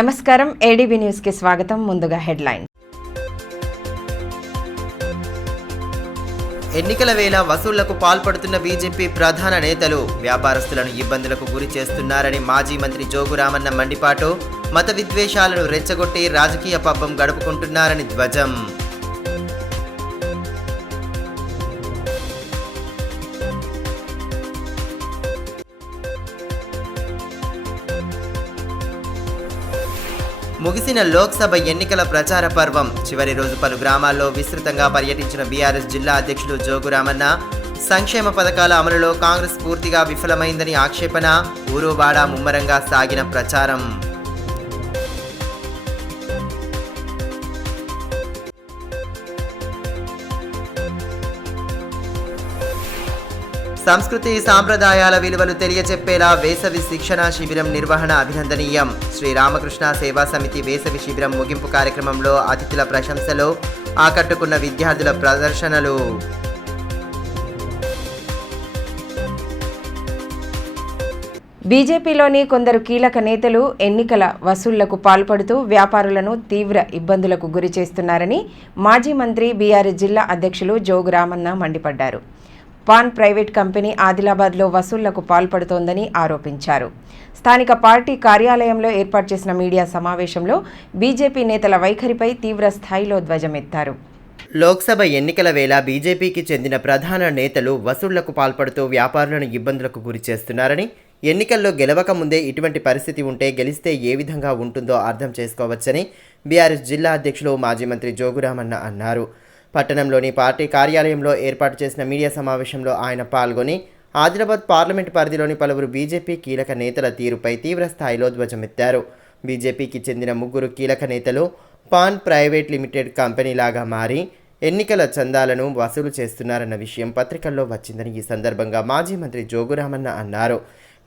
నమస్కారం ADB news కి స్వాగతం. ముందుగా హెడ్లైన్. ఎన్నికల వేళ వసూళ్లకు పాల్పడుతున్న బీజేపీ ప్రధాన నేతలు వ్యాపారస్తులను ఇబ్బందులకు గురి చేస్తున్నారని మాజీ మంత్రి జోగురామన్న మండిపాటు. మత విద్వేషాలను రెచ్చగొట్టి రాజకీయ పబ్బం గడుపుకుంటున్నారని ధ్వజం. ముగిసిన లోక్సభ ఎన్నికల ప్రచార పర్వం చివరి రోజు పలు గ్రామాల్లో విస్తృతంగా పర్యటించిన బీఆర్ఎస్ జిల్లా అధ్యక్షులు జోగురామన్న సంక్షేమ పథకాల అమలులో కాంగ్రెస్ పూర్తిగా విఫలమైందని ఆక్షేపణ. ఊరువాడ ముమ్మరంగా సాగిన ప్రచారం. సంస్కృతి సాంప్రదాయాల విలువలు తెలియచెప్పేలా వేసవి శిక్షణ శిబిరం నిర్వహణ అభినందనీయం. శ్రీరామకృష్ణ సేవా సమితి వేసవి శిబిరం ముగింపు కార్యక్రమంలో అతిథుల ప్రశంసలు, ఆకట్టుకున్న విద్యార్థుల ప్రదర్శనలు. బీజేపీలోని కొందరు కీలక నేతలు ఎన్నికల వసూళ్లకు పాల్పడుతూ వ్యాపారులను తీవ్ర ఇబ్బందులకు గురి చేస్తున్నారని మాజీ మంత్రి బీఆర్ఎస్ జిల్లా అధ్యక్షులు జోగురామన్న మండిపడ్డారు. పాన్ ప్రైవేట్ కంపెనీ ఆదిలాబాద్లో వసూళ్లకు పాల్పడుతోందని ఆరోపించారు. స్థానిక పార్టీ కార్యాలయంలో ఏర్పాటు చేసిన మీడియా సమావేశంలో బీజేపీ నేతల వైఖరిపై తీవ్ర స్థాయిలో ధ్వజమెత్తారు. లోక్సభ ఎన్నికల వేళ బీజేపీకి చెందిన ప్రధాన నేతలు వసూళ్లకు పాల్పడుతూ వ్యాపారులను ఇబ్బందులకు గురి చేస్తున్నారని, ఎన్నికల్లో గెలవక ముందే ఇటువంటి పరిస్థితి ఉంటే గెలిస్తే ఏ విధంగా ఉంటుందో అర్థం చేసుకోవచ్చని బీఆర్ఎస్ జిల్లా అధ్యక్షులు మాజీ మంత్రి జోగురామన్న అన్నారు. పట్టణంలోని పార్టీ కార్యాలయంలో ఏర్పాటు చేసిన మీడియా సమావేశంలో ఆయన పాల్గొని ఆదిలాబాద్ పార్లమెంటు పరిధిలోని పలువురు బీజేపీ కీలక నేతల తీరుపై తీవ్ర స్థాయిలో ధ్వజమెత్తారు. బీజేపీకి చెందిన ముగ్గురు కీలక నేతలు పాన్ ప్రైవేట్ లిమిటెడ్ కంపెనీలాగా మారి ఎన్నికల చందాలను వసూలు చేస్తున్నారన్న విషయం పత్రికల్లో వచ్చిందని ఈ సందర్భంగా మాజీ మంత్రి జోగురామన్న అన్నారు.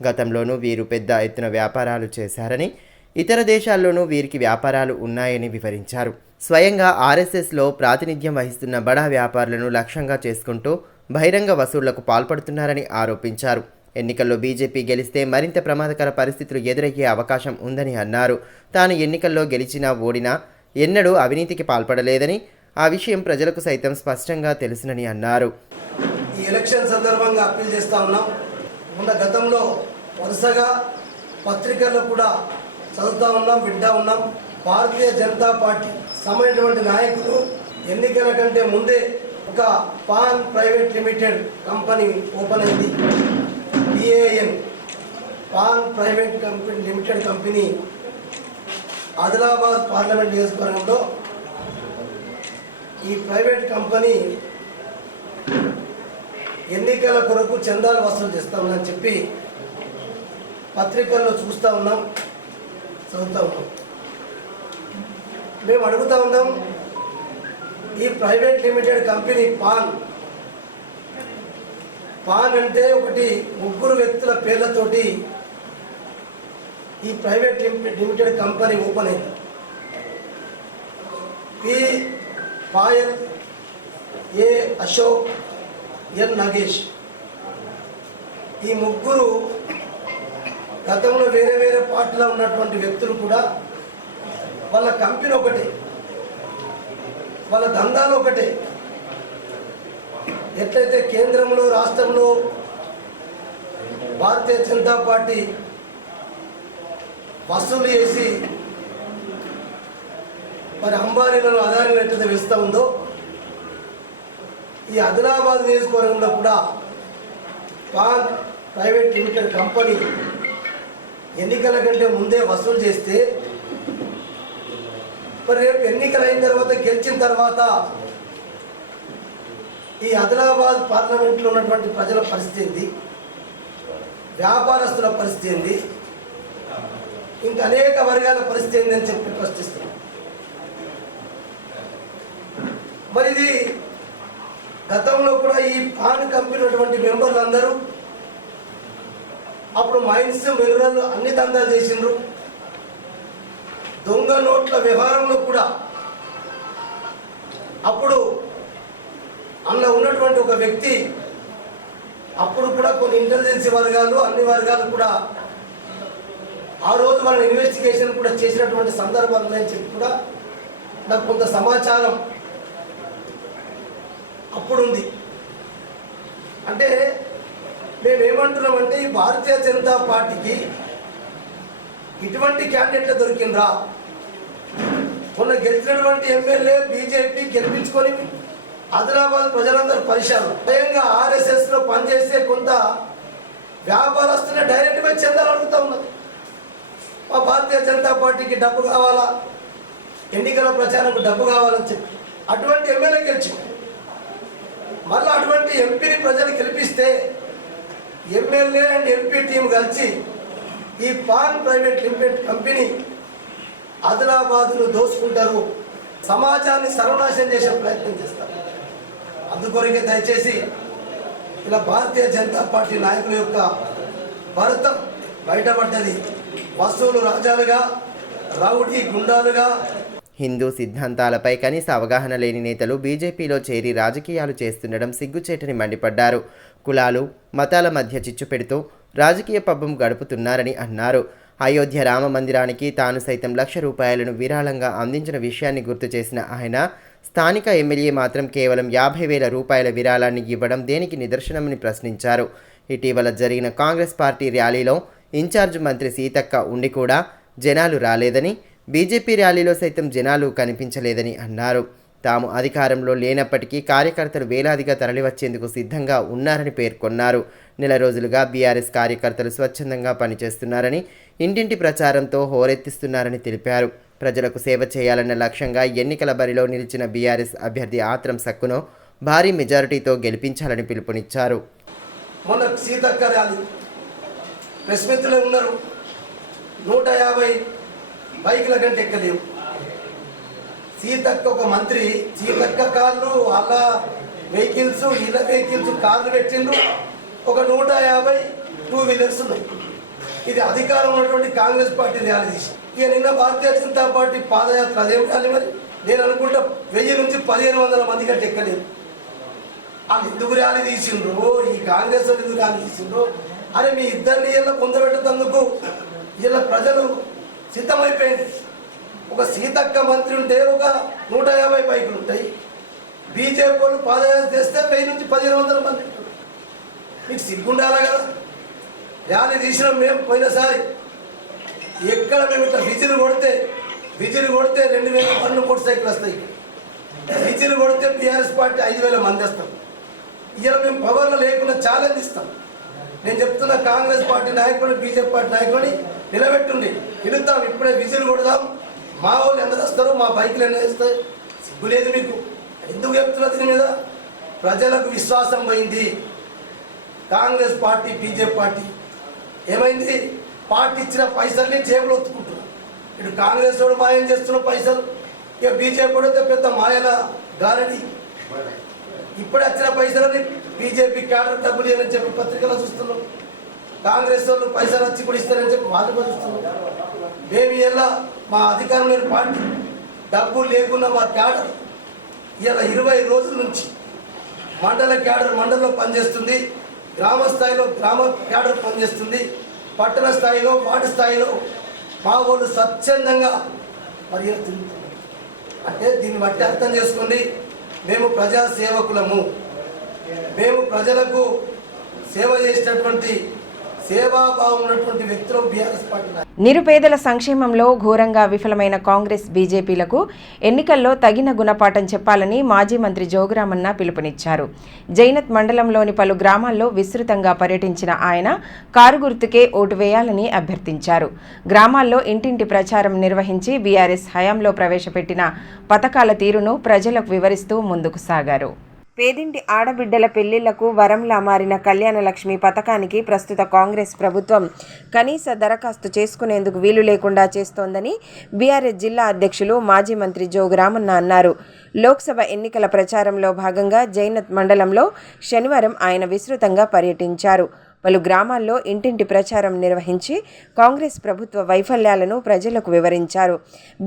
గతంలోనూ వీరు పెద్ద ఎత్తున వ్యాపారాలు చేశారని, ఇతర దేశాల్లోనూ వీరికి వ్యాపారాలు ఉన్నాయని వివరించారు. స్వయంగా ఆర్ఎస్ఎస్లో ప్రాతినిధ్యం వహిస్తున్న బడా వ్యాపారులను లక్ష్యంగా చేసుకుంటూ బహిరంగ వసూళ్లకు పాల్పడుతున్నారని ఆరోపించారు. ఎన్నికల్లో బీజేపీ గెలిస్తే మరింత ప్రమాదకర పరిస్థితులు ఎదురయ్యే అవకాశం ఉందని అన్నారు. తాను ఎన్నికల్లో గెలిచినా ఓడినా ఎన్నడూ అవినీతికి పాల్పడలేదని, ఆ విషయం ప్రజలకు సైతం స్పష్టంగా తెలుసునని అన్నారు. ఈ ఎలక్షన్ సందర్భంగా అప్పీల్ చేస్తా ఉన్నాం. గతంలో వరుసగా పత్రికల్లో కూడా చదువుతూ ఉన్నాం, వింటా ఉన్నాం. భారతీయ జనతా పార్టీ సమైనటువంటి నాయకులు ఎన్నికల కంటే ముందే ఒక PAN private limited company open అయింది. PAN PAN private company limited company Adilabad parliament నియోజకవర్గంలో ఈ ప్రైవేట్ కంపెనీ ఎన్నికల కొరకు చందాలు వసూలు చేస్తామని చెప్పి పత్రికల్లో చూస్తూ ఉన్నాం, చదువుతూ ఉన్నాం. మేము అడుగుతూ ఉన్నాం, ఈ ప్రైవేట్ లిమిటెడ్ కంపెనీ పాన్ అంటే ఒకటి ముగ్గురు వ్యక్తుల పేర్లతోటి ఈ ప్రైవేట్ లిమిటెడ్ కంపెనీ ఓపెన్ అయింది. పి పాయల్, ఏ అశోక్, ఎన్ నగేష్. ఈ ముగ్గురు గతంలో వేరే వేరే పార్టీలో ఉన్నటువంటి వ్యక్తులు కూడా వాళ్ళ కంపెనీ ఒకటే, వాళ్ళ దందాలు ఒకటే. ఎట్లయితే కేంద్రంలో రాష్ట్రంలో భారతీయ జనతా పార్టీ వసూలు చేసి మరి అంబానీలను అదానీలు ఎట్లయితే వేస్తూ ఉందో, ఈ ఆదిలాబాద్ నియోజకవర్గంలో కూడా పాన్ ప్రైవేట్ లిమిటెడ్ కంపెనీ ఎన్నికల కంటే ముందే వసూలు చేస్తే మరి రేపు ఎన్నికలు అయిన తర్వాత గెలిచిన తర్వాత ఈ ఆదిలాబాద్ పార్లమెంట్లో ఉన్నటువంటి ప్రజల పరిస్థితి ఏంది, వ్యాపారస్తుల పరిస్థితి ఏంది, ఇంకా అనేక వర్గాల పరిస్థితి ఏంది అని చెప్పి ప్రశ్నిస్తున్నాం. మరి ఇది గతంలో కూడా ఈ పాన్ కంపెనీ ఉన్నటువంటి మెంబర్లు అందరూ అప్పుడు మైన్స్, మినరల్ అన్ని దందాలు చేసిండ్రు. దొంగ నోట్ల వ్యవహారంలో కూడా అప్పుడు అందులో ఉన్నటువంటి ఒక వ్యక్తి అప్పుడు కూడా కొన్ని ఇంటెలిజెన్స్ వర్గాలు అన్ని వర్గాలు కూడా ఆ రోజు వాళ్ళని ఇన్వెస్టిగేషన్ కూడా చేసినటువంటి సందర్భాలు ఉన్నాయని చెప్పి కూడా నాకు కొంత సమాచారం అప్పుడుంది. అంటే మేమేమంటున్నామంటే ఈ భారతీయ జనతా పార్టీకి ఇటువంటి క్యాండిడేట్లు దొరికిండ్రా? మొన్న గెలిచినటువంటి ఎమ్మెల్యే బీజేపీ గెలిపించుకొని ఆదిలాబాద్ ప్రజలందరూ పరిశాలు స్వయంగా ఆర్ఎస్ఎస్లో పనిచేసే కొంత వ్యాపారస్తులే డైరెక్ట్గా చందాలు అడుగుతూ ఉన్నారు. మా భారతీయ జనతా పార్టీకి డబ్బు కావాలా, ఎన్నికల ప్రచారంకు డబ్బు కావాలని చెప్పి అటువంటి ఎమ్మెల్యే గెలిచి మళ్ళీ అటువంటి ఎంపీని ప్రజలు గెలిపిస్తే ఎమ్మెల్యే అండ్ ఎంపీ టీం కలిసి ఈ పాన్ ప్రైవేట్ లిమిటెడ్ కంపెనీ ఆదిలాబాద్ను దోచుకుంటారు, సమాజాన్ని సర్వనాశనం చేసే ప్రయత్నం చేస్తారు. అందుకొరకే దయచేసి ఇలా భారతీయ జనతా పార్టీ నాయకుల యొక్క భరతం బయటపడ్డది. వస్తువులు రాజాలుగా, రౌడీ గుండాలుగా. హిందూ సిద్ధాంతాలపై కనీస అవగాహన లేని నేతలు బీజేపీలో చేరి రాజకీయాలు చేస్తుండడం సిగ్గుచేటని మండిపడ్డారు. కులాలు, మతాల మధ్య చిచ్చు పెడుతూ రాజకీయ పబ్బం గడుపుతున్నారని అన్నారు. అయోధ్య రామ మందిరానికి తాను సైతం ₹1,00,000 విరాళంగా అందించిన విషయాన్ని గుర్తు చేసిన ఆయన, స్థానిక ఎమ్మెల్యే మాత్రం కేవలం ₹50,000 విరాళాన్ని ఇవ్వడం దేనికి నిదర్శనమని ప్రశ్నించారు. ఇటీవల జరిగిన కాంగ్రెస్ పార్టీ ర్యాలీలో ఇన్ఛార్జ్ మంత్రి సీతక్క ఉండి కూడా జనాలు రాలేదని, బీజేపీ ర్యాలీలో సైతం జనాలు కనిపించలేదని అన్నారు. తాము అధికారంలో లేనప్పటికీ కార్యకర్తలు వేలాదిగా తరలివచ్చేందుకు సిద్ధంగా ఉన్నారని పేర్కొన్నారు. నెల రోజులుగా బీఆర్ఎస్ కార్యకర్తలు స్వచ్ఛందంగా పనిచేస్తున్నారని, ఇంటింటి ప్రచారంతో హోరెత్తిస్తున్నారని తెలిపారు. ప్రజలకు సేవ చేయాలన్న లక్ష్యంగా ఎన్నికల బరిలో నిలిచిన బీఆర్ఎస్ అభ్యర్థి ఆత్రం సక్కును భారీ మెజారిటీతో గెలిపించాలని పిలుపునిచ్చారు. మొన్న సీతక్క ర్యాలీ ప్రెస్ మిత్రులే ఉన్నారు. 150 బైకుల కంటే ఎక్కలేవు. సీతక్క ఒక మంత్రి, సీతక్క కార్లు, వాళ్ళ వెహికల్స్, వీళ్ళ వెహికల్స్ కార్లు పెట్టిండ్రు. ఒక 150 టూ వీలర్స్ ఉన్నాయి. ఇది అధికారం ఉన్నటువంటి కాంగ్రెస్ పార్టీ ర్యాలీ తీసి ఇక నిన్న భారతీయ జనతా పార్టీ పాదయాత్ర అదేం ర్యాలీ మరి. నేను అనుకుంటా 1000 నుంచి 1500 మంది కంటే ఎక్కలేదు. వాళ్ళు ఎందుకు ర్యాలీ తీసిండ్రు, ఈ కాంగ్రెస్ వాళ్ళు ఎందుకు ర్యాలీ తీసిండ్రు? అరే మీ ఇద్దరిని ఇలా పొందబెట్టేందుకు ఇలా ప్రజలు సిద్ధమైపోయింది. ఒక సీతక్క మంత్రి ఉంటే ఒక 150 బైకులు ఉంటాయి. బీజేపీ వాళ్ళు పాదయాత్ర చేస్తే 1000 నుంచి 1500 మంది. మీకు సిగ్గుండాలా కదా? ర్యాలీ తీసినాం మేము పోయినసారి. ఎక్కడ మేము ఇట్లా విజిల్ కొడితే 2000 బండ్లు మోటార్ సైకిల్ వస్తాయి. విజిల్ కొడితే బీఆర్ఎస్ పార్టీ 5000 మంది వస్తాం. ఇలా మేము పవర్లో లేకుండా ఛాలెంజ్ ఇస్తాం. నేను చెప్తున్నా కాంగ్రెస్ పార్టీ నాయకుడు, బీజేపీ పార్టీ నాయకుడిని నిలబెట్టుండి పిలుద్దాం. ఇప్పుడే విజిల్ కొడదాం. మా వాళ్ళు ఎంత వస్తారు, మా బైకులు ఎంత వస్తాయి? సిగ్గు లేదు మీకు. ఎందుకు చెప్తున్నా దీని మీద? ప్రజలకు విశ్వాసం పోయింది. కాంగ్రెస్ పార్టీ, బీజేపీ పార్టీ ఏమైంది? పార్టీ ఇచ్చిన పైసల్ని జేబులో ఒత్తుకుంటున్నారు. ఇటు కాంగ్రెస్ వాడు మాయం చేస్తున్న పైసలు, ఇక బీజేపీ వాడు పెద్ద మాయల గారడి. ఇప్పుడే వచ్చిన పైసలని బీజేపీ క్యాడర్ డబ్బులు ఇవ్వని చెప్పి పత్రికలో చూస్తున్నాం. కాంగ్రెస్ వాళ్ళు పైసలు వచ్చి కూడా ఇస్తారని చెప్పి వాళ్ళు చూస్తున్నాం. మేము ఇలా మా అధికారం లేని పార్టీ డబ్బులు లేకుండా మా క్యాడర్ ఇలా 20 రోజుల నుంచి మండల క్యాడర్ మండలంలో పనిచేస్తుంది, గ్రామ స్థాయిలో గ్రామ క్యాడర్ పనిచేస్తుంది, పట్టణ స్థాయిలో వార్డు స్థాయిలో మా వాళ్ళు స్వచ్ఛందంగా పరిగెత్తుతున్నారు. అంటే దీన్ని బట్టి అర్థం చేసుకోండి, మేము ప్రజా సేవకులము. మేము ప్రజలకు సేవ చేసేటటువంటి సేవాభావం ఉన్నటువంటి వ్యక్తులు బీఆర్ఎస్ పార్టీ. నిరుపేదల సంక్షేమంలో ఘోరంగా విఫలమైన కాంగ్రెస్, బీజేపీలకు ఎన్నికల్లో తగిన గుణపాఠం చెప్పాలని మాజీ మంత్రి జోగురామన్న పిలుపునిచ్చారు. జైనత్ మండలంలోని పలు గ్రామాల్లో విస్తృతంగా పర్యటించిన ఆయన కారు గుర్తుకే ఓటు వేయాలని అభ్యర్థించారు. గ్రామాల్లో ఇంటింటి ప్రచారం నిర్వహించి బీఆర్ఎస్ హయాంలో ప్రవేశపెట్టిన పథకాల తీరును ప్రజలకు వివరిస్తూ ముందుకు సాగారు. పేదింటి ఆడబిడ్డల పెళ్లిళ్లకు వరంలా మారిన కళ్యాణలక్ష్మి పథకానికి ప్రస్తుత కాంగ్రెస్ ప్రభుత్వం కనీస దరఖాస్తు చేసుకునేందుకు వీలు లేకుండా చేస్తోందని బీఆర్ఎస్ జిల్లా అధ్యక్షులు మాజీ మంత్రి జోగురామన్న అన్నారు. లోక్సభ ఎన్నికల ప్రచారంలో భాగంగా జైనత్ మండలంలో శనివారం ఆయన విస్తృతంగా పర్యటించారు. పలు గ్రామాల్లో ఇంటింటి ప్రచారం నిర్వహించి కాంగ్రెస్ ప్రభుత్వ వైఫల్యాలను ప్రజలకు వివరించారు.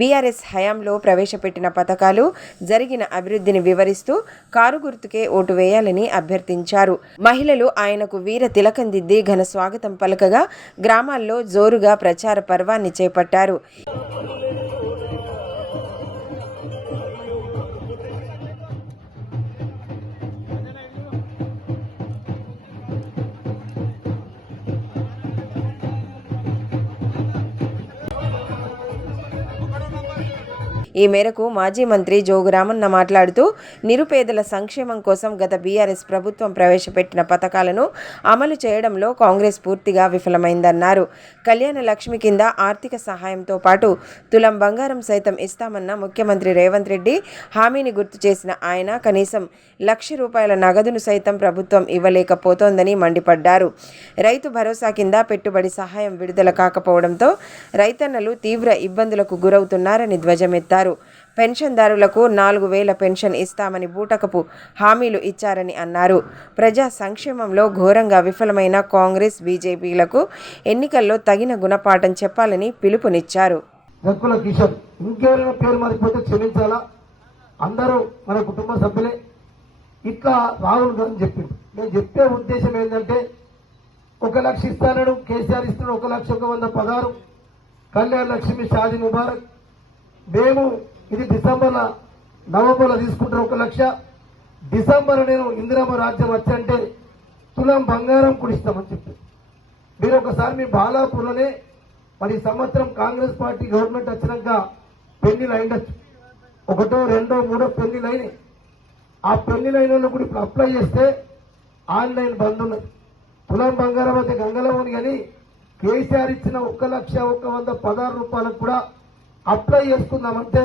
బీఆర్ఎస్ హయాంలో ప్రవేశపెట్టిన పథకాలు, జరిగిన అభివృద్ధిని వివరిస్తూ కారు గుర్తుకే ఓటు వేయాలని అభ్యర్థించారు. మహిళలు ఆయనకు వీర తిలకం దిద్ది ఘన స్వాగతం పలకగా గ్రామాల్లో జోరుగా ప్రచార పర్వాన్ని చేపట్టారు. ఈ మేరకు మాజీ మంత్రి జోగు రామన్న మాట్లాడుతూ నిరుపేదల సంక్షేమం కోసం గత బీఆర్ఎస్ ప్రభుత్వం ప్రవేశపెట్టిన పథకాలను అమలు చేయడంలో కాంగ్రెస్ పూర్తిగా విఫలమైందన్నారు. కళ్యాణ లక్ష్మి కింద ఆర్థిక సహాయంతో పాటు తులం బంగారం సైతం ఇస్తామన్న ముఖ్యమంత్రి రేవంత్ రెడ్డి హామీని గుర్తు చేసిన ఆయన కనీసం ₹1,00,000 నగదును సైతం ప్రభుత్వం ఇవ్వలేకపోతోందని మండిపడ్డారు. రైతు భరోసా కింద పెట్టుబడి సహాయం విడుదల కాకపోవడంతో రైతన్నలు తీవ్ర ఇబ్బందులకు గురవుతున్నారని ధ్వజమెత్తారు. పెన్షన్దారులకు 4,000 పెన్షన్ ఇస్తామని బూటకపు హామీలు ఇచ్చారని అన్నారు. ప్రజా సంక్షేమంలో ఘోరంగా విఫలమైన కాంగ్రెస్, బీజేపీలకు ఎన్నికల్లో తగిన గుణపాఠం చెప్పాలని పిలుపునిచ్చారు. ఇంకెవరైనా పేరు మరిపోతే క్షమించాలా, అందరూ మన కుటుంబ సభ్యులే. ఇట్లా రాహుల్ గాంధీ చెప్పిండు. నేను చెప్పే ఉద్దేశం ఏంటంటే 1,00,000 ఇస్తానడు కేసీఆర్, ఇస్తున్నాడు 1,00,100 పదారు, కళ్యాణ లక్ష్మి, షాదీ ముబారక్. మేము ఇది డిసెంబర్లో, నవంబర్లో తీసుకుంటారు 1,00,000. డిసెంబర్ నేను ఇందిరమ్మ రాజ్యం వచ్చంటే తులం బంగారం కుడిస్తామని చెప్పి మీరు ఒకసారి మీ బాలాపూర్లోనే మరి ఈ సంవత్సరం కాంగ్రెస్ పార్టీ గవర్నమెంట్ వచ్చినాక పెళ్లిలు అయిండొచ్చు, 1, 2, 3 పెళ్లిలు అయినాయి. ఆ పెళ్లిలు అయిన వాళ్ళు కూడా ఇప్పుడు అప్లై చేస్తే ఆన్లైన్ బంద్ ఉన్నది. తులం బంగారం అయితే గంగలమని కానీ కేసీఆర్ ఇచ్చిన 1,116 రూపాయలకు కూడా అప్లై చేసుకుందామంటే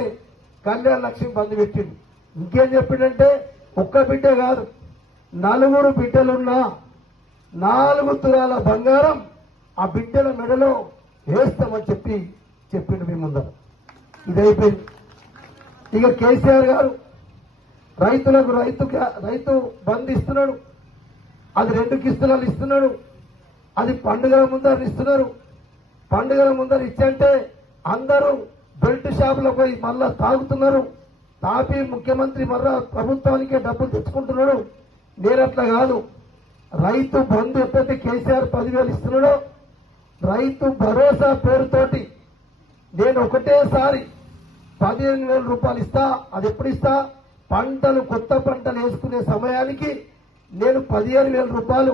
కళ్యాణ లక్ష్మి బంద్ పెట్టింది. ఇంకేం చెప్పిండంటే ఒక్క బిడ్డ కాదు, 4 బిడ్డలున్నా 4 తులాల బంగారం ఆ బిడ్డల మెడలో వేస్తామని చెప్పిండు మీ ముందర. ఇదైపోయింది. ఇక కేసీఆర్ గారు రైతులకు రైతు బంద్ ఇస్తున్నాడు, అది 2 కిస్తులు ఇస్తున్నాడు, అది పండుగల ముందర ఇస్తున్నారు. పండుగల ముందర ఇచ్చంటే అందరూ బెల్ట్ షాపులో పోయి మళ్ళా తాగుతున్నారు. తాపి ముఖ్యమంత్రి మళ్ళా ప్రభుత్వానికే డబ్బులు తెచ్చుకుంటున్నాడు. నేనట్లా కాదు. రైతు బంధు ఎప్పుడైతే కేసీఆర్ 10,000 ఇస్తున్నాడో, రైతు భరోసా పేరుతోటి నేను ఒకటేసారి 15,000 రూపాయలు ఇస్తా. అది ఎప్పుడు ఇస్తా? కొత్త పంటలు వేసుకునే సమయానికి నేను 15,000 రూపాయలు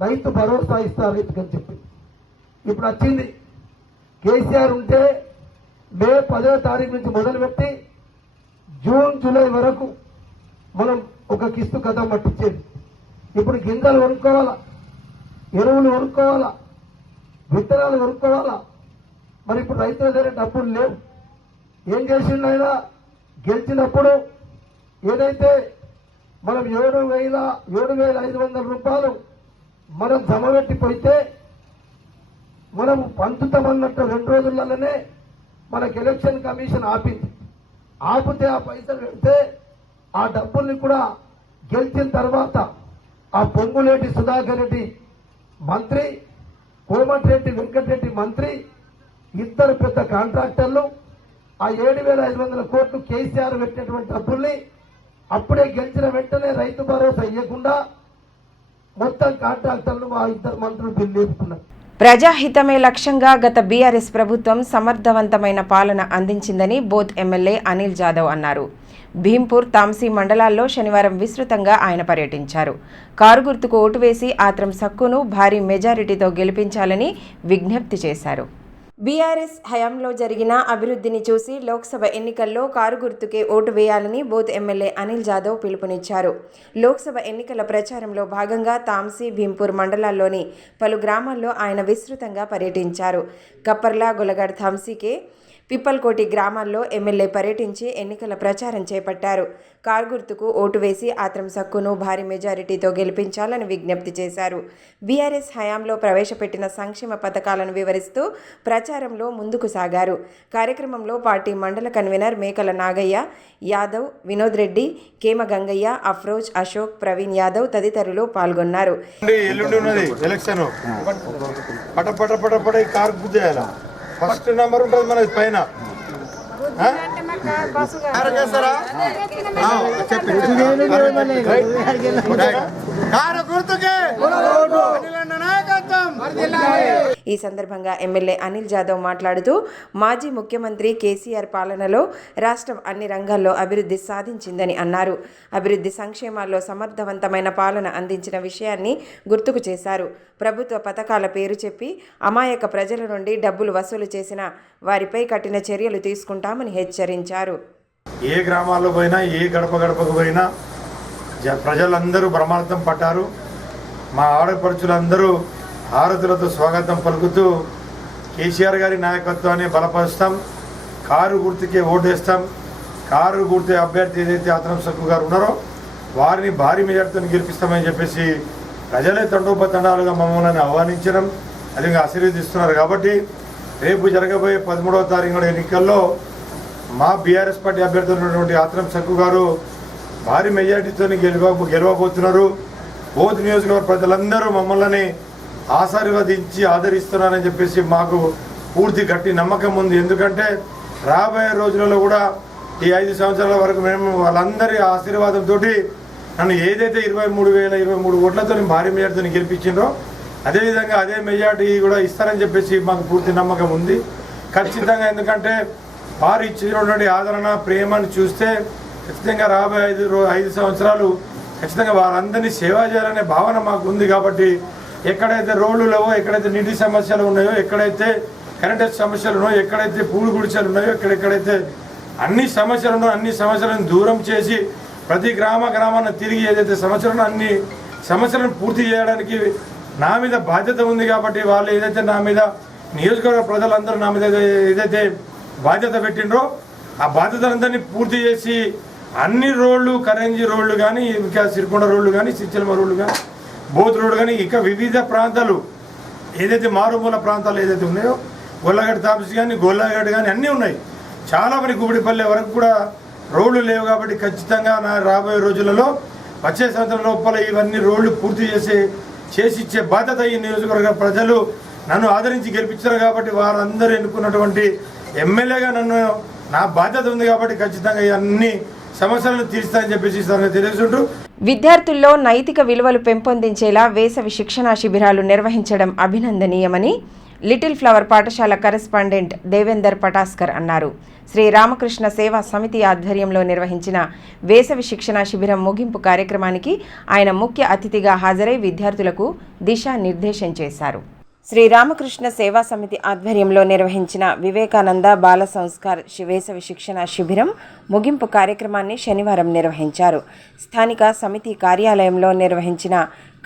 రైతు భరోసా ఇస్తా రైతుకని చెప్పి. ఇప్పుడు వచ్చింది కేసీఆర్ ఉంటే మే 10వ తారీఖు నుంచి మొదలుపెట్టి జూన్, జూలై వరకు మనం ఒక కిస్తు కథ పట్టించేది. ఇప్పుడు గింజలు కొనుక్కోవాలా, ఎరువులు కొనుక్కోవాలా, విత్తనాలు కొనుక్కోవాలా. మరి ఇప్పుడు రైతుల దగ్గర డబ్బులు లేవు. ఏం చేసిండు ఆయన? గెలిచినప్పుడు ఏదైతే మనం 7,500 రూపాయలు మనం జమ పెట్టిపోతే మనం పంచుతామన్నట్టు 2 రోజులలోనే మనకు ఎలక్షన్ కమిషన్ ఆపింది. ఆపితే ఆ పైసలు పెడితే ఆ డబ్బుల్ని కూడా గెలిచిన తర్వాత ఆ పొంగులేటి సుధాకర్ రెడ్డి మంత్రి, కోమటిరెడ్డి వెంకటరెడ్డి మంత్రి, 2 పెద్ద కాంట్రాక్టర్లు ఆ 7,500 కోట్లు కేసీఆర్ పెట్టినటువంటి డబ్బుల్ని అప్పుడే గెలిచిన వెంటనే రైతు భరోసా ఇవ్వకుండా మొత్తం కాంట్రాక్టర్లు ఆ 2 మంత్రులు బిల్లు లేపుకున్నారు. ప్రజాహితమే లక్ష్యంగా గత బీఆర్ఎస్ ప్రభుత్వం సమర్థవంతమైన పాలన అందించిందని బోత్ ఎమ్మెల్యే అనిల్ జాదవ్ అన్నారు. భీంపూర్, తాంసీ మండలాల్లో శనివారం విస్తృతంగా ఆయన పర్యటించారు. కారు గుర్తుకు ఓటు వేసి ఆత్రం సక్కును భారీ మెజారిటీతో గెలిపించాలని విజ్ఞప్తి చేశారు. బీఆర్ఎస్ హయాంలో జరిగిన అభివృద్ధిని చూసి లోక్సభ ఎన్నికల్లో కారు గుర్తుకే ఓటు వేయాలని బోత్ ఎమ్మెల్యే అనిల్ జాదవ్ పిలుపునిచ్చారు. లోక్సభ ఎన్నికల ప్రచారంలో భాగంగా తాంసీ, భీంపూర్ మండలాల్లోని పలు గ్రామాల్లో ఆయన విస్తృతంగా పర్యటించారు. కప్పర్లా, గొలగడ్, తాంసీకే పిప్పల్కోటి గ్రామాల్లో ఎమ్మెల్యే పర్యటించి ఎన్నికల ప్రచారం చేపట్టారు. కారు గుర్తుకు ఓటు వేసి ఆత్రం సక్కును భారీ మెజారిటీతో గెలిపించాలని విజ్ఞప్తి చేశారు. బీఆర్ఎస్ హయాంలో ప్రవేశపెట్టిన సంక్షేమ పథకాలను వివరిస్తూ ప్రచారంలో ముందుకు సాగారు. కార్యక్రమంలో పార్టీ మండల కన్వీనర్ మేకల నాగయ్య యాదవ్, వినోద్ రెడ్డి, కేమ గంగయ్య, అఫ్రోజ్, అశోక్, ప్రవీణ్ యాదవ్ తదితరులు పాల్గొన్నారు. ఫస్ట్ నెంబర్ ఉంటుంది మనది పైన ఈ సందర్భంగా ఎమ్మెల్యే అనిల్ జాదవ్ మాట్లాడుతూ మాజీ ముఖ్యమంత్రి కేసీఆర్ పాలనలో రాష్ట్రం అన్ని రంగాల్లో అభివృద్ధి సాధించిందని అన్నారు. అభివృద్ధి సంక్షేమాల్లో సమర్థవంతమైన పాలన అందించిన విషయాన్ని గుర్తుకు చేశారు. ప్రభుత్వ పథకాల పేరు చెప్పి అమాయక ప్రజల నుండి డబ్బులు వసూలు చేసిన వారిపై కఠిన చర్యలు తీసుకుంటామని హెచ్చరించారు. ఏ గ్రామాల్లో పోయినా ఏ గడప గడపకు పోయినా ప్రజలందరూ బ్రహ్మాండం పట్టారు. మా ఆడపడుచులందరూ హారతులతో స్వాగతం పలుకుతూ కేసీఆర్ గారి నాయకత్వాన్ని బలపరుస్తాం, కారు గుర్తుకే ఓటేస్తాం, కారు గుర్తు అభ్యర్థి ఏదైతే ఆత్రం సక్కు గారు ఉన్నారో వారిని భారీ మెజార్టీతో గెలిపిస్తామని చెప్పేసి ప్రజలే తండోపతండాలుగా మమ్మల్ని ఆహ్వానించడం అది ఆశీర్వదిస్తున్నారు. కాబట్టి రేపు జరగబోయే 13వ తారీఖు ఎన్నికల్లో మా బీఆర్ఎస్ పార్టీ అభ్యర్థి ఉన్నటువంటి ఆత్రం సక్కు గారు భారీ మెజార్టీతో గెలవబోతున్నారు. బోధ్ నియోజకవర్గ ప్రజలందరూ మమ్మల్ని ఆశీర్వదించి ఆదరిస్తున్నారని చెప్పేసి మాకు పూర్తి గట్టి నమ్మకం ఉంది. ఎందుకంటే రాబోయే రోజులలో కూడా ఈ 5 సంవత్సరాల వరకు మేము వాళ్ళందరి ఆశీర్వాదంతో నన్ను ఏదైతే 23,023 ఓట్లతో భారీ మెజార్టీతో గెలిపించిండ్రో అదేవిధంగా అదే మెజార్టీ కూడా ఇస్తారని చెప్పేసి మాకు పూర్తి నమ్మకం ఉంది ఖచ్చితంగా. ఎందుకంటే వారు ఇచ్చినటువంటి ఆదరణ ప్రేమను చూస్తే ఖచ్చితంగా రాబోయే 5 సంవత్సరాలు ఖచ్చితంగా వారందరినీ సేవ చేయాలనే భావన మాకు ఉంది. కాబట్టి ఎక్కడైతే రోడ్లు లేవో, ఎక్కడైతే నీటి సమస్యలు ఉన్నాయో, ఎక్కడైతే కరెంటు సమస్యలు ఉన్నాయో, ఎక్కడైతే పూలు గుడిసెలు ఉన్నాయో, ఎక్కడెక్కడైతే అన్ని సమస్యలు ఉన్నాయో అన్ని సమస్యలను దూరం చేసి ప్రతి గ్రామాన్ని తిరిగి ఏదైతే సమస్యలు అన్ని సమస్యలను పూర్తి చేయడానికి నా మీద బాధ్యత ఉంది. కాబట్టి వాళ్ళు ఏదైతే నా మీద నియోజకవర్గ ప్రజలందరూ నా మీద ఏదైతే బాధ్యత పెట్టిండ్రో ఆ బాధ్యతలందరినీ పూర్తి చేసి అన్ని రోడ్లు, కరెంజీ రోడ్లు కానీ, ఇంకా సిరికొండ రోడ్లు కానీ, సిరిచెల్మ రోడ్లు కానీ, బోత్ రోడ్డు కానీ, ఇంకా వివిధ ప్రాంతాలు ఏదైతే మారుమూల ప్రాంతాలు ఏదైతే ఉన్నాయో గొల్లగడ్డ తామసి కానీ, గొల్లగడ్డ కానీ అన్నీ ఉన్నాయి. చాలా మంది గుబిడిపల్లె వరకు కూడా రోడ్లు లేవు. కాబట్టి ఖచ్చితంగా నా రాబోయే రోజులలో వచ్చే సంవత్సరం లోపల ఇవన్నీ రోడ్లు పూర్తి చేసి ఇచ్చే బాధ్యత ఈ నియోజకవర్గ ప్రజలు నన్ను ఆదరించి గెలిపించారు. కాబట్టి వారందరూ ఎన్నుకున్నటువంటి ఎమ్మెల్యేగా నా బాధ్యత ఉంది. కాబట్టి ఖచ్చితంగా ఇవన్నీ సమస్యలను తీర్స్తానని చెప్పేసి తెలియజేస్తుంటూ విద్యార్థుల్లో నైతిక విలువలు పెంపొందించేలా వేసవి శిక్షణా శిబిరాలు నిర్వహించడం అభినందనీయమని లిటిల్ ఫ్లవర్ పాఠశాల కరెస్పాండెంట్ దేవేందర్ పటాస్కర్ అన్నారు. శ్రీ రామకృష్ణ సేవా సమితి ఆధ్వర్యంలో నిర్వహించిన వేసవి శిక్షణా శిబిరం ముగింపు కార్యక్రమానికి ఆయన ముఖ్య అతిథిగా హాజరై విద్యార్థులకు దిశానిర్దేశం చేశారు. శ్రీ రామకృష్ణ సేవా సమితి ఆధ్వర్యంలో నిర్వహించిన వివేకానంద బాల సంస్కార్ వేసవి శిక్షణ శిబిరం ముగింపు కార్యక్రమాన్ని శనివారం నిర్వహించారు. స్థానిక సమితి కార్యాలయంలో నిర్వహించిన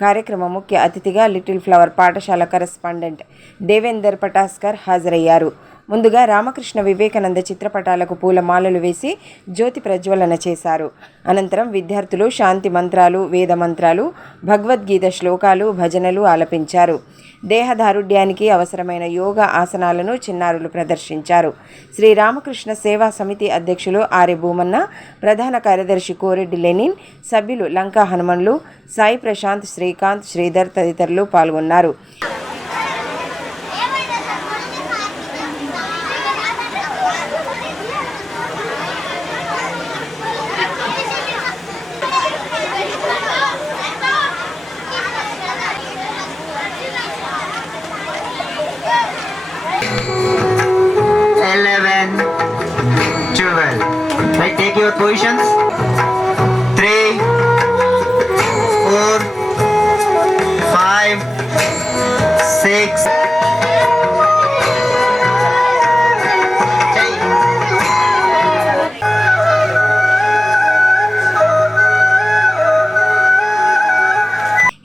కార్యక్రమ ముఖ్య అతిథిగా లిటిల్ ఫ్లవర్ పాఠశాల కరెస్పాండెంట్ దేవేందర్ పటాస్కర్ హాజరయ్యారు. ముందుగా రామకృష్ణ వివేకానంద చిత్రపటాలకు పూలమాలలు వేసి జ్యోతి ప్రజ్వలన చేశారు. అనంతరం విద్యార్థులు శాంతి మంత్రాలు, వేద మంత్రాలు, భగవద్గీత శ్లోకాలు, భజనలు ఆలపించారు. దేహదారుఢ్యానికి అవసరమైన యోగా ఆసనాలను చిన్నారులు ప్రదర్శించారు. శ్రీ రామకృష్ణ సేవా సమితి అధ్యక్షులు ఆర్య భూమన్న, ప్రధాన కార్యదర్శి కోరెడ్డి లెనిన్, సభ్యులు లంకా హనుమన్లు, సాయి ప్రశాంత్, శ్రీకాంత్, శ్రీధర్ తదితరులు పాల్గొన్నారు. Right, take your positions. 3, 4, 5, 6.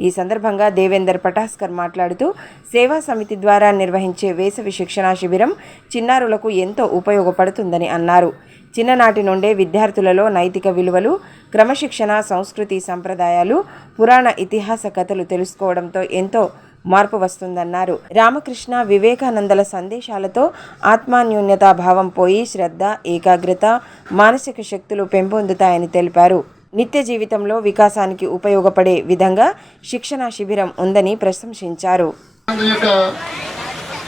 ఈ సందర్భంగా దేవేందర్ పటాస్కర్ మాట్లాడుతూ సేవా సమితి ద్వారా నిర్వహించే వేసవి శిక్షణా శిబిరం చిన్నారులకు ఎంతో ఉపయోగపడుతుందని అన్నారు. చిన్ననాటి నుండే విద్యార్థులలో నైతిక విలువలు, క్రమశిక్షణ, సంస్కృతి, సంప్రదాయాలు, పురాణ ఇతిహాస కథలు తెలుసుకోవడంతో ఎంతో మార్పు వస్తుందన్నారు. రామకృష్ణ, వివేకానందల సందేశాలతో ఆత్మాన్యూన్యతా భావం పోయి శ్రద్ధ, ఏకాగ్రత, మానసిక శక్తులు పెంపొందుతాయని తెలిపారు. నిత్య జీవితంలో వికాసానికి ఉపయోగపడే విధంగా శిక్షణా శిబిరం ఉందని ప్రశంసించారు.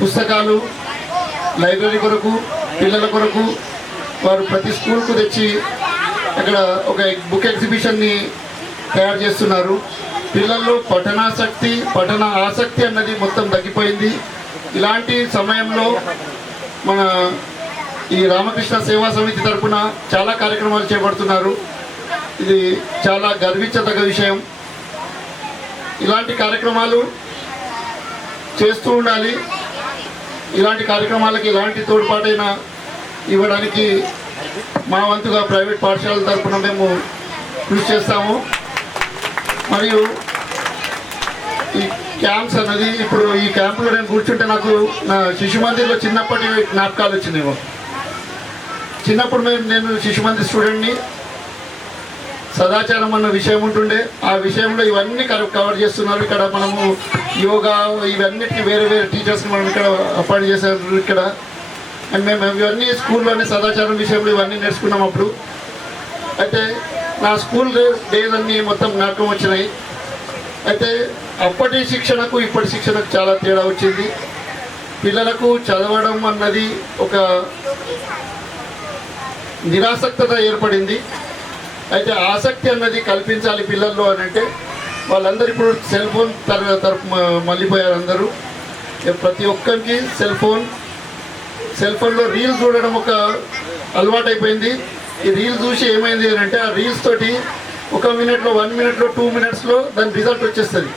పుస్తకాలు లైబ్రరీ కొరకు, పిల్లల కొరకు వారు ప్రతి స్కూల్కు తెచ్చి అక్కడ ఒక బుక్ ఎగ్జిబిషన్ని తయారు చేస్తున్నారు. పిల్లల్లో పఠన ఆసక్తి అన్నది మొత్తం తగ్గిపోయింది. ఇలాంటి సమయంలో మన ఈ రామకృష్ణ సేవా సమితి తరఫున చాలా కార్యక్రమాలు చేపడుతున్నారు. ఇది చాలా గర్వించదగ్గ విషయం. ఇలాంటి కార్యక్రమాలు చేస్తూ ఉండాలి. ఇలాంటి కార్యక్రమాలకి ఎలాంటి తోడ్పాటైనా ఇవ్వడానికి మా వంతుగా ప్రైవేట్ పాఠశాలల తరఫున మేము కృషి చేస్తాము. మరియు ఈ క్యాంప్స్ అన్నది ఇప్పుడు ఈ క్యాంపులో నేను కూర్చుంటే నాకు నా శిశు మందిర్లో చిన్నప్పటి జ్ఞాపకాలు వచ్చినాయి. చిన్నప్పుడు నేను శిశు మందిర్ స్టూడెంట్ని. సదాచారం అన్న విషయం ఉంటుండే. ఆ విషయంలో ఇవన్నీ కవర్ చేస్తున్నారు. ఇక్కడ మనము యోగా ఇవన్నిటికీ వేరే వేరే టీచర్స్ని మనం ఇక్కడ అపాయింట్ చేశారు ఇక్కడ. అండ్ మేము ఇవన్నీ స్కూల్లోనే సదాచారం విషయంలో ఇవన్నీ నేర్చుకున్నాం అప్పుడు. అయితే నా స్కూల్ డేస్ అన్నీ మొత్తం జ్ఞాపకం వచ్చినాయి. అయితే అప్పటి శిక్షణకు ఇప్పటి శిక్షణకు చాలా తేడా వచ్చింది. పిల్లలకు చదవడం అన్నది ఒక నిరాసక్తత ఏర్పడింది. అయితే ఆసక్తి అన్నది కల్పించాలి పిల్లల్లో అని అంటే వాళ్ళందరూ ఇప్పుడు సెల్ ఫోన్ తరపు మళ్ళీపోయారు. అందరూ ప్రతి ఒక్కరికి సెల్ ఫోన్లో రీల్స్ చూడడం ఒక అలవాటు అయిపోయింది. ఈ రీల్స్ చూసి ఏమైంది అని అంటే ఆ రీల్స్ తోటి 1 మినిట్లో 1 మినిట్లో 2 మినిట్స్లో దాని రిజల్ట్ వచ్చేస్తుంది.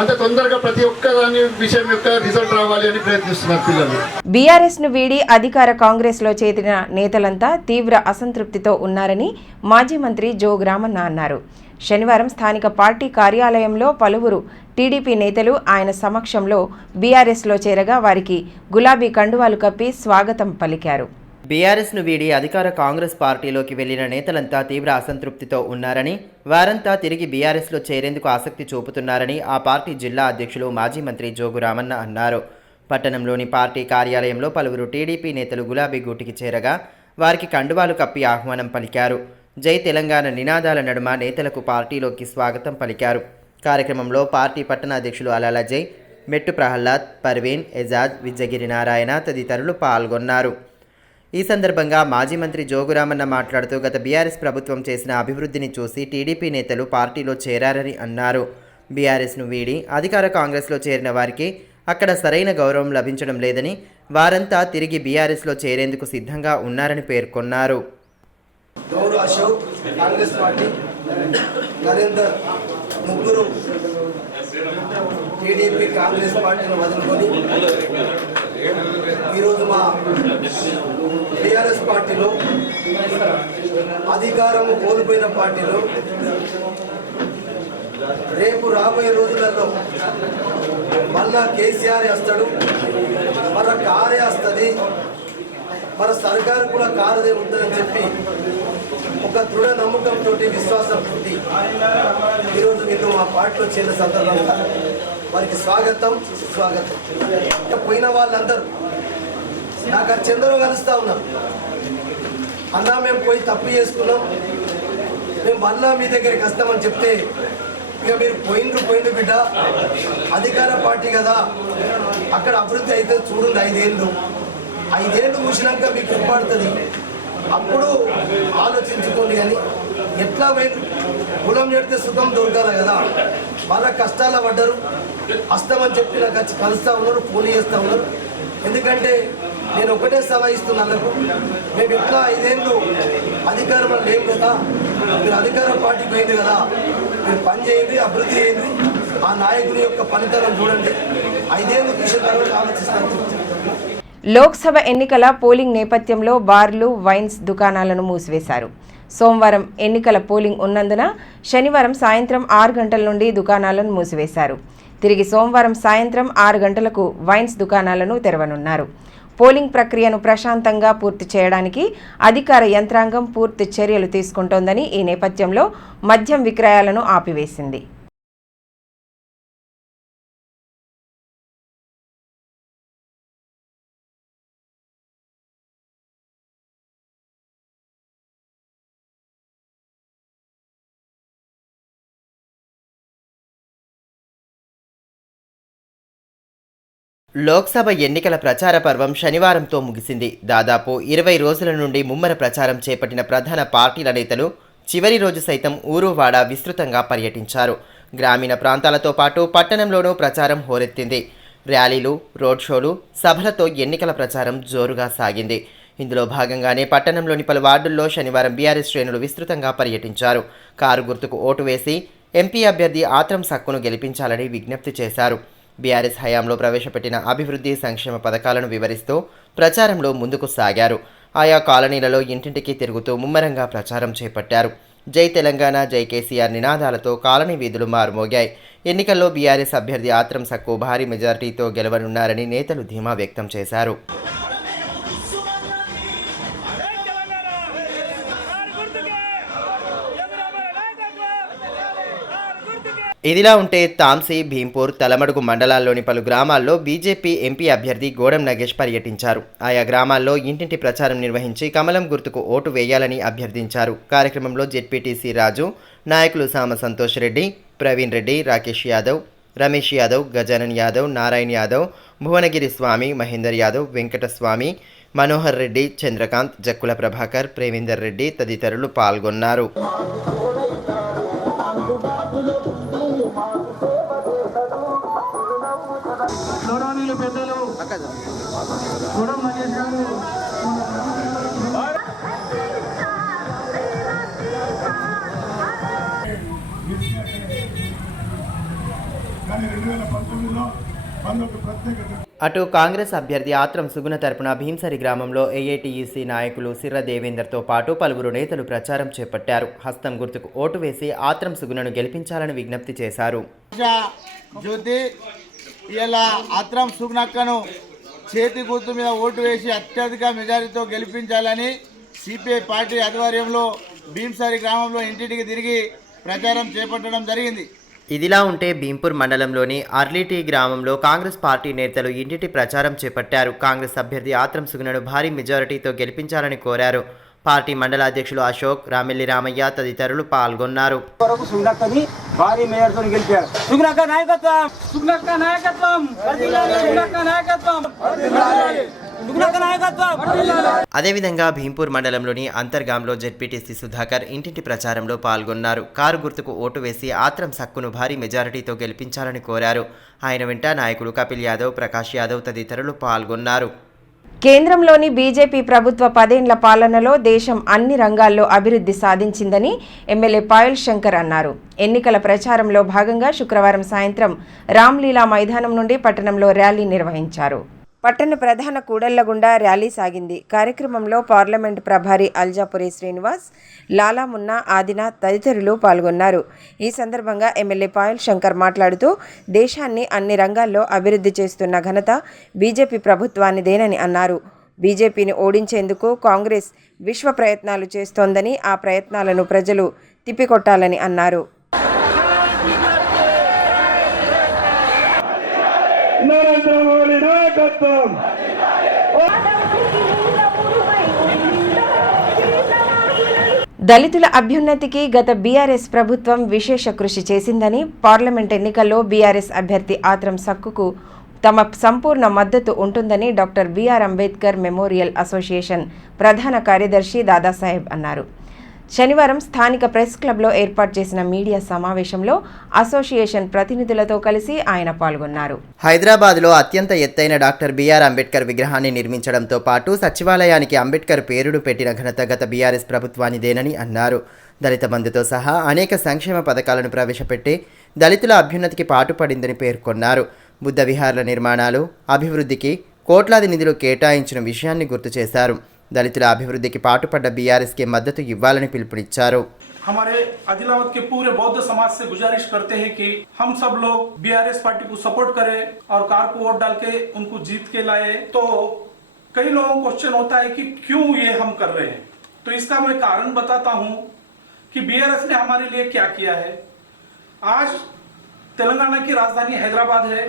అంత తొందరగా ప్రతి ఒక్క దాని విషయం యొక్క రిజల్ట్ రావాలి అని ప్రయత్నిస్తున్నారు పిల్లలు. బీఆర్ఎస్ను వీడి అధికార కాంగ్రెస్లో చేరిన నేతలంతా తీవ్ర అసంతృప్తితో ఉన్నారని మాజీ మంత్రి జోగు రామన్న అన్నారు. శనివారం స్థానిక పార్టీ కార్యాలయంలో పలువురు టీడీపీ నేతలు ఆయన సమక్షంలో బీఆర్ఎస్లో చేరగా వారికి గులాబీ కండువాలు కప్పి స్వాగతం పలికారు. బీఆర్ఎస్ను వీడి అధికార కాంగ్రెస్ పార్టీలోకి వెళ్లిన నేతలంతా తీవ్ర అసంతృప్తితో ఉన్నారని, వారంతా తిరిగి బీఆర్ఎస్లో చేరేందుకు ఆసక్తి చూపుతున్నారని ఆ పార్టీ జిల్లా అధ్యక్షులు మాజీ మంత్రి జోగు రామన్న అన్నారు. పట్టణంలోని పార్టీ కార్యాలయంలో పలువురు టీడీపీ నేతలు గులాబీ గూటికి చేరగా వారికి కండువాలు కప్పి ఆహ్వానం పలికారు. జై తెలంగాణ నినాదాల నడుమ నేతలకు పార్టీలోకి స్వాగతం పలికారు. కార్యక్రమంలో పార్టీ పట్టణ అధ్యక్షులు అలాల జై, మెట్టు ప్రహ్లాద్, పర్వీన్, ఎజాజ్, విజ్జగిరి నారాయణ తదితరులు పాల్గొన్నారు. ఈ సందర్భంగా మాజీ మంత్రి జోగు రామన్న మాట్లాడుతూ గత బీఆర్ఎస్ ప్రభుత్వం చేసిన అభివృద్ధిని చూసి టీడీపీ నేతలు పార్టీలో చేరారని అన్నారు. బీఆర్ఎస్ను వీడి అధికార కాంగ్రెస్లో చేరిన వారికి అక్కడ సరైన గౌరవం లభించడం లేదని, వారంతా తిరిగి బీఆర్ఎస్లో చేరేందుకు సిద్ధంగా ఉన్నారని పేర్కొన్నారు. గౌరవ అశోక్, కాంగ్రెస్ పార్టీ, నరేందర్ ముగ్గురు టీడీపీ కాంగ్రెస్ పార్టీని వదులుకొని ఈరోజు మా టీఆర్ఎస్ పార్టీలో అధికారము కోల్పోయిన పార్టీలో రేపు రాబోయే రోజులలో మళ్ళా కేసీఆర్ వస్తాడు, మన కారే వస్తుంది, మన సర్కారు కూడా కారుదే ఉంటుందని చెప్పి ఒక దృఢ నమ్మకంతో విశ్వాసంతో ఈరోజు వీళ్ళు మా పార్టీలో చేరిన సందర్భంగా వారికి స్వాగతం సుస్వాగతం. పోయిన వాళ్ళందరూ నాకు ఆ చంద్రలో కలుస్తూ ఉన్నాం. అన్నా మేము పోయి తప్పు చేసుకున్నాం, మేము మళ్ళా మీ దగ్గరికి వస్తామని చెప్తే ఇక మీరు పోయిండ్రు బిడ్డ, అధికార పార్టీ కదా, అక్కడ అభివృద్ధి అయితే చూడండి, 5 ఏళ్ళు చూసినాక మీకు ఏర్పడుతుంది, అప్పుడు ఆలోచించుకోండి. కానీ ఎట్లా పోయిండ్రు, కులం చెడితే సుఖం దొరకాలి కదా, వాళ్ళ కష్టాల పడ్డారు, వస్తామని చెప్పి నాకు వచ్చి కలుస్తూ ఉన్నారు, ఫోన్ చేస్తూ ఉన్నారు. ఎందుకంటే నేను ఒకటే సలహా ఇస్తున్నాను, మేము ఎట్లా 5 ఏళ్ళు అధికారంలో లేము కదా, మీరు అధికార పార్టీకి పోయింది కదా, మీరు పని చేయండి, అభివృద్ధి చేయండి, ఆ నాయకుని యొక్క పనితనం చూడండి, 5 ఏళ్ళు చూసిన తర్వాత ఆలోచిస్తాను. లోక్సభ ఎన్నికల పోలింగ్ నేపథ్యంలో బార్లు, వైన్స్ దుకాణాలను మూసివేశారు. సోమవారం ఎన్నికల పోలింగ్ ఉన్నందున శనివారం సాయంత్రం 6 గంటల నుండి దుకాణాలను మూసివేశారు. తిరిగి సోమవారం సాయంత్రం 6 గంటలకు వైన్స్ దుకాణాలను తెరవనున్నారు. పోలింగ్ ప్రక్రియను ప్రశాంతంగా పూర్తి చేయడానికి అధికార యంత్రాంగం పూర్తి చర్యలు తీసుకుంటోందని ఈ నేపథ్యంలో మద్యం విక్రయాలను ఆపివేసింది. లోక్సభ ఎన్నికల ప్రచార పర్వం శనివారంతో ముగిసింది. దాదాపు 20 రోజుల నుండి ముమ్మర ప్రచారం చేపట్టిన ప్రధాన పార్టీల నేతలు చివరి రోజు సైతం ఊరువాడ విస్తృతంగా పర్యటించారు. గ్రామీణ ప్రాంతాలతో పాటు పట్టణంలోనూ ప్రచారం హోరెత్తింది. ర్యాలీలు, రోడ్ షోలు, సభలతో ఎన్నికల ప్రచారం జోరుగా సాగింది. ఇందులో భాగంగానే పట్టణంలోని పలు వార్డుల్లో శనివారం బీఆర్ఎస్ శ్రేణులు విస్తృతంగా పర్యటించారు. కారు గుర్తుకు ఓటు వేసి ఎంపీ అభ్యర్థి ఆత్రం సక్కును గెలిపించాలని విజ్ఞప్తి చేశారు. బీఆర్ఎస్ హయాంలో ప్రవేశపెట్టిన అభివృద్ధి సంక్షేమ పథకాలను వివరిస్తూ ప్రచారంలో ముందుకు సాగారు. ఆయా కాలనీలలో ఇంటింటికి తిరుగుతూ ముమ్మరంగా ప్రచారం చేపట్టారు. జై తెలంగాణ, జై కేసీఆర్ నినాదాలతో కాలనీ వీధులు మారుమోగాయి. ఎన్నికల్లో బీఆర్ఎస్ అభ్యర్థి ఆత్రం సక్కు భారీ మెజారిటీతో గెలవనున్నారని నేతలు ధీమా వ్యక్తం చేశారు. ఇదిలా ఉంటే తాంసీ, భీంపూర్, తలమడుగు మండలాల్లోని పలు గ్రామాల్లో బీజేపీ ఎంపీ అభ్యర్థి గోడం నగేష్ పర్యటించారు. ఆయా గ్రామాల్లో ఇంటింటి ప్రచారం నిర్వహించి కమలం గుర్తుకు ఓటు వేయాలని అభ్యర్థించారు. కార్యక్రమంలో జెడ్పీటీసీ రాజు, నాయకులు సామ సంతోష్ రెడ్డి, ప్రవీణ్ రెడ్డి, రాకేష్ యాదవ్, రమేష్ యాదవ్, గజానన్ యాదవ్, నారాయణ్ యాదవ్, భువనగిరి స్వామి, మహేందర్ యాదవ్, వెంకటస్వామి, మనోహర్ రెడ్డి, చంద్రకాంత్, జక్కుల ప్రభాకర్, ప్రేమేందర్ రెడ్డి తదితరులు పాల్గొన్నారు. అటు కాంగ్రెస్ అభ్యర్థి ఆత్రం సుగుణ తరపున భీంసరి గ్రామంలో ఏఐటీయూసీ నాయకులు సిర్ర దేవేందర్తో పాటు పలువురు నేతలు ప్రచారం చేపట్టారు. హస్తం గుర్తుకు ఓటు వేసి ఆత్రం సుగుణను గెలిపించాలని విజ్ఞప్తి చేశారు. ఇలా ఆత్రం సుగుణక్కను చేతి గుర్తు మీద ఓటు వేసి అత్యధిక మెజారిటీతో గెలిపించాలని సిపిఐ పార్టీ ఆధ్వర్యంలో భీంసరి గ్రామంలో ఇంటింటికి తిరిగి ప్రచారం చేపట్టడం జరిగింది. ఇదిలా ఉంటే భీంపూర్ మండలంలోని అర్లీటీ గ్రామంలో కాంగ్రెస్ పార్టీ నేతలు ఇంటింటి ప్రచారం చేపట్టారు. కాంగ్రెస్ అభ్యర్థి ఆత్రం సుగుణను భారీ మెజారిటీతో గెలిపించాలని కోరారు. పార్టీ మండల అధ్యక్షులు అశోక్, రామెల్లి రామయ్య తదితరులు పాల్గొన్నారు. అదేవిధంగా భీంపూర్ మండలంలోని అంతర్గాంలో జెడ్పీటీసీ సుధాకర్ ఇంటింటి ప్రచారంలో పాల్గొన్నారు. కారు గుర్తుకు ఓటు వేసి ఆత్రం సక్కును భారీ మెజారిటీతో గెలిపించాలని కోరారు. ఆయన వెంట నాయకులు కపిల్ యాదవ్, ప్రకాష్ యాదవ్ తదితరులు పాల్గొన్నారు. కేంద్రంలోని బీజేపీ ప్రభుత్వ 10 ఏళ్ల పాలనలో దేశం అన్ని రంగాల్లో అభివృద్ధి సాధించిందని ఎమ్మెల్యే పాయల్ శంకర్ అన్నారు. ఎన్నికల ప్రచారంలో భాగంగా శుక్రవారం సాయంత్రం రామ్లీలా మైదానం నుండి పట్టణంలో ర్యాలీ నిర్వహించారు. పట్టణ ప్రధాన కూడళ్ల గుండా ర్యాలీ సాగింది. కార్యక్రమంలో పార్లమెంట్ ప్రభారి అల్జాపురి శ్రీనివాస్, లాలా మున్నా, ఆదినాథ్ తదితరులు పాల్గొన్నారు. ఈ సందర్భంగా ఎమ్మెల్యే పాయల్ శంకర్ మాట్లాడుతూ దేశాన్ని అన్ని రంగాల్లో అభివృద్ధి చేస్తున్న ఘనత బీజేపీ ప్రభుత్వానిదేనని అన్నారు. బీజేపీని ఓడించేందుకు కాంగ్రెస్ విశ్వ ప్రయత్నాలు చేస్తోందని, ఆ ప్రయత్నాలను ప్రజలు తిప్పికొట్టాలని అన్నారు. దళితుల అభ్యున్నతికి గత బీఆర్ఎస్ ప్రభుత్వం విశేష కృషి చేసిందని, పార్లమెంట్ ఎన్నికల్లో బీఆర్ఎస్ అభ్యర్థి ఆత్రం సక్కుకు తమ సంపూర్ణ మద్దతు ఉంటుందని doctor BR Ambedkar memorial association ప్రధాన కార్యదర్శి దాదాసాహెబ్ అన్నారు. శనివారం స్థానిక ప్రెస్ క్లబ్లో ఏర్పాటు చేసిన మీడియా సమావేశంలో అసోసియేషన్ ప్రతినిధులతో కలిసి ఆయన పాల్గొన్నారు. హైదరాబాద్లో అత్యంత ఎత్తైన డాక్టర్ బిఆర్ అంబేద్కర్ విగ్రహాన్ని నిర్మించడంతో పాటు సచివాలయానికి అంబేద్కర్ పేరును పెట్టిన ఘనత గత బీఆర్ఎస్ ప్రభుత్వానిదేనని అన్నారు. దళిత బంధుతో సహా అనేక సంక్షేమ పథకాలను ప్రవేశపెట్టి దళితుల అభ్యున్నతికి పాటుపడిందని పేర్కొన్నారు. బుద్ధ విహార్ల నిర్మాణాలు, అభివృద్ధికి కోట్లాది నిధులు కేటాయించిన విషయాన్ని గుర్తు చేశారు. దళితుల అభివృద్ధికి పాటుపడ్డ బీఆర్ఎస్కి మద్దతు ఇవ్వాలని పిలుపునిచ్చారు. हमारे आदिलाबाद के पूरे बौद्ध समाज से गुजारिश करते हैं कि हम सब लोग बीआरएस पार्टी को सपोर्ट करें और कार को वोट डाल के उनको जीत के लाए। तो कई लोगों को क्वेश्चन होता है कि क्यों ये हम कर रहे हैं, तो इसका मैं कारण बताता हूं कि बीआरएस ने हमारे लिए क्या किया है। आज तेलंगाना की राजधानी हैदराबाद है।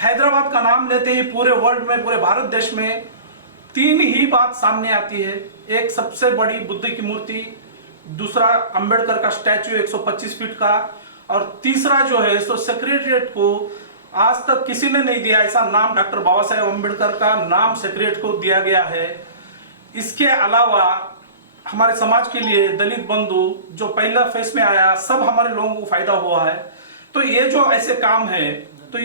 हैदराबाद का नाम लेते ही पूरे वर्ल्ड में, पूरे भारत देश में 3 ही बात सामने आती है। एक सबसे बड़ी बुद्ध की मूर्ति, दूसरा अंबेडकर का स्टैचू 125 फीट का, और तीसरा जो है सो सेक्रेटरिएट को आज तक किसी ने नहीं दिया ऐसा नाम, डॉक्टर बाबा साहेब अंबेडकर का नाम सेक्रेटरिएट को दिया गया है। इसके अलावा हमारे समाज के लिए दलित बंधु जो पहला फेस में आया, सब हमारे लोगों को फायदा हुआ है। तो ये जो ऐसे काम है, तो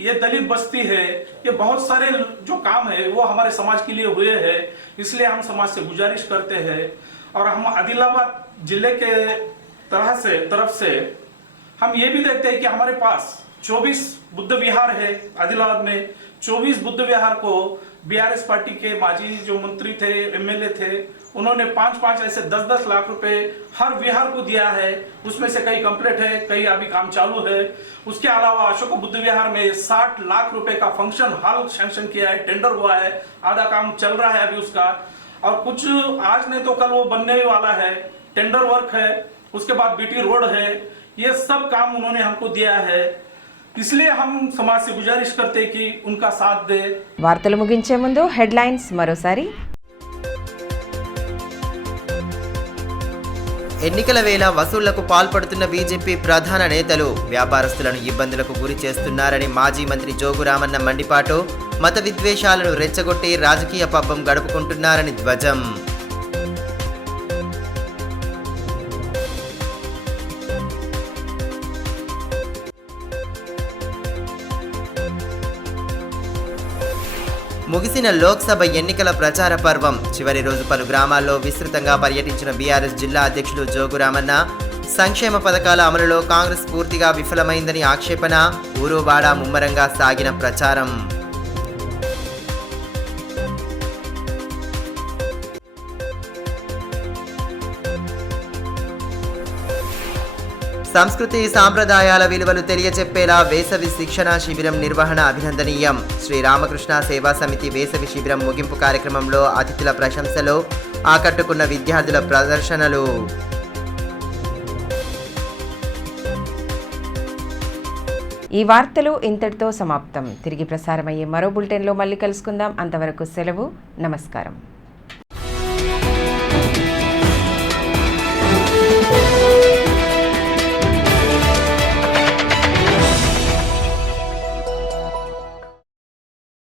ये दलित बस्ती है, ये बहुत सारे जो काम है वो हमारे समाज के लिए हुए हैं। इसलिए हम समाज से गुजारिश करते हैं और हम आदिलाबाद जिले के तरफ से हम ये भी देखते हैं कि हमारे पास 24 बुद्ध विहार है। आदिलाबाद में 24 बुद्ध विहार को बीआरएस पार्टी के माजी जो मंत्री थे, एमएलए थे, उन्होंने 5-5 ऐसे 10-10 लाख रुपए हर विहार को दिया है। उसमें से कई कंप्लीट है, कई अभी काम चालू है। उसके अलावा अशोक बुद्ध विहार में 60 लाख रुपए का फंक्शन हॉल सैंक्शन किया है, टेंडर हुआ है, आधा काम चल रहा है अभी उसका, और कुछ आज नहीं तो कल वो बनने वाला है, टेंडर वर्क है। उसके बाद बीटी रोड है। ये सब काम उन्होंने हमको दिया है। इसलिए हम समाज से गुजारिश करते हैं कि उनका साथ दे। వార్తలు ముగించే ముందు హెడ్లైన్స్ మరోసారి. ఎన్నికల వేళ వసూళ్లకు పాల్పడుతున్న బీజేపీ ప్రధాన నేతలు వ్యాపారస్తులను ఇబ్బందులకు గురి చేస్తున్నారని మాజీ మంత్రి జోగు రామన్న మండిపాటు. మత విద్వేషాలను రెచ్చగొట్టి రాజకీయ పబ్బం గడుపుకుంటున్నారని ధ్వజం. ముగిసిన లోక్సభ ఎన్నికల ప్రచార పర్వం చివరి రోజు పలు గ్రామాల్లో విస్తృతంగా పర్యటించిన బీఆర్ఎస్ జిల్లా అధ్యక్షులు జోగు రామన్న సంక్షేమ పథకాల అమలులో కాంగ్రెస్ పూర్తిగా విఫలమైందని ఆక్షేపణ. ఊరువాడ ముమ్మరంగా సాగిన ప్రచారం. సంస్కృతి సాంప్రదాయాల విలువలు తెలియచెప్పేలా వేసవి శిక్షణ శిబిరం నిర్వహణ అభినందనీయం. శ్రీ రామకృష్ణ సేవా సమితి వేసవి శిబిరం ముగింపు కార్యక్రమంలో అతిథుల ప్రశంసలు, ఆకట్టుకున్న విద్యార్థుల ప్రదర్శనలు. ఈ వార్తలు ఇంతటితో సమాప్తం. తిరిగి ప్రసారమయ్యే మరో బులెటిన్లో మళ్ళీ కలుసుకుందాం. అంతవరకు సెలవు. నమస్కారం.